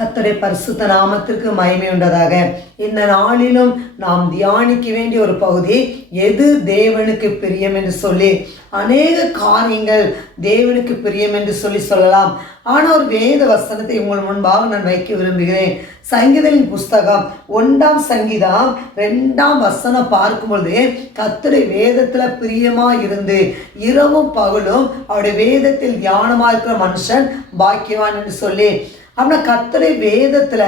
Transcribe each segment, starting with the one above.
கர்த்தருடைய பரிசுத்த நாமத்திற்கு மகிமை உண்டதாக. இந்த நாளிலும் நாம் தியானிக்க வேண்டிய ஒரு பகுதி எது தேவனுக்கு பிரியம் என்று சொல்லி. அநேக காரியங்கள் தேவனுக்கு பிரியம் என்று சொல்லி சொல்லலாம். ஆனால் ஒரு வேத வசனத்தை உங்கள் முன்பாக நான் வைக்க விரும்புகிறேன். சங்கீதலின் புஸ்தகம் ஒன்றாம் சங்கீதம் ரெண்டாம் வசனம் பார்க்கும்பொழுது கர்த்தருடைய வேதத்தில் பிரியமாக இருந்து இரவும் பகலும் அவருடைய வேதத்தில் தியானமாக இருக்கிற மனுஷன் பாக்கியவான் என்று சொல்லி. அப்படின்னா கத்தரை வேதத்தில்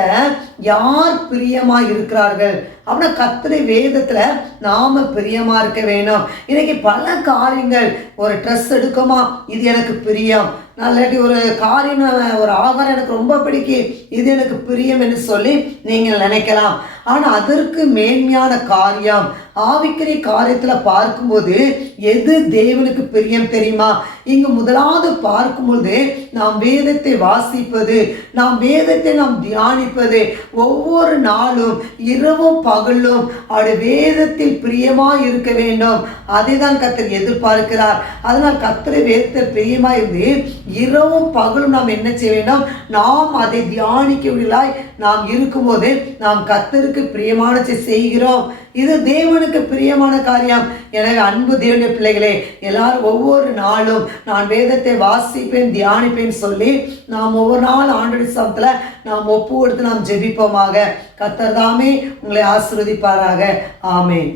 யார் பிரியமாக இருக்கிறார்கள்? அப்படின்னா கத்தரை வேதத்தில் நாம் பிரியமாக இருக்க வேணும் இன்றைக்கி பல காரியங்கள் ஒரு ட்ரெஸ் எடுக்குமா? இது எனக்கு பிரியம். இல்லாட்டி ஒரு காரியம் ஒரு ஆகாரம் எனக்கு ரொம்ப பிடிக்கும். இது எனக்கு பிரியம் என்று சொல்லி நீங்கள் நினைக்கலாம். ஆனால் அதற்கு மேன்மையான காரியம். ஆவிக்கிறை காரியத்தில் பார்க்கும்போது எது தேவனுக்கு பிரியம் தெரியுமா? இங்கு முதலாவது பார்க்கும்போது நாம் வேதத்தை வாசிப்பது நாம் வேதத்தை நாம் தியானிப்பது ஒவ்வொரு நாளும் இரவும் பகலும் அவருடைய வேதத்தில் பிரியமாக இருக்க வேண்டும். அதை தான் கத்தர் எதிர்பார்க்கிறார். அதனால் கத்தரை வேதத்தை பிரியமாக இருந்து இரவும் பகலும் நாம் என்ன செய்ய வேண்டும்? நாம் அதை தியானிக்கவில்லை நாம் இருக்கும்போது நாம் தேவனுக்கு பிரியமான செய்கிறோம். இது தேவனுக்கு பிரியமான காரியம். எனவே அன்பு தேவனுடைய பிள்ளைகளே எல்லாரும் ஒவ்வொரு நாளும் நான் வேதத்தை வாசிப்பேன் தியானிப்பேன் சொல்லி நாம் ஒவ்வொரு நாள் ஆண்டு சமத்தில் நாம் ஒப்பு கொடுத்து நாம் ஜெபிப்போமாக. கத்தர் தாமே உங்களை ஆசிர்வதிப்பாராக. ஆமேன்.